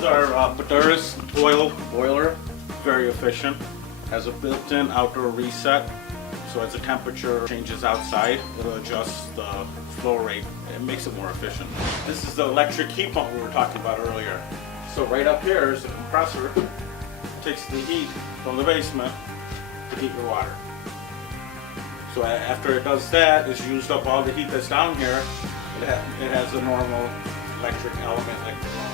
is our Baduras oil boiler. Very efficient. Has a built-in outdoor reset. So as the temperature changes outside, it'll adjust the flow rate. It makes it more efficient. This is the electric heat pump we were talking about earlier. So right up here is the compressor. It takes the heat from the basement to heat your water. So after it does that, it's used up all the heat that's down here. It has a normal electric element like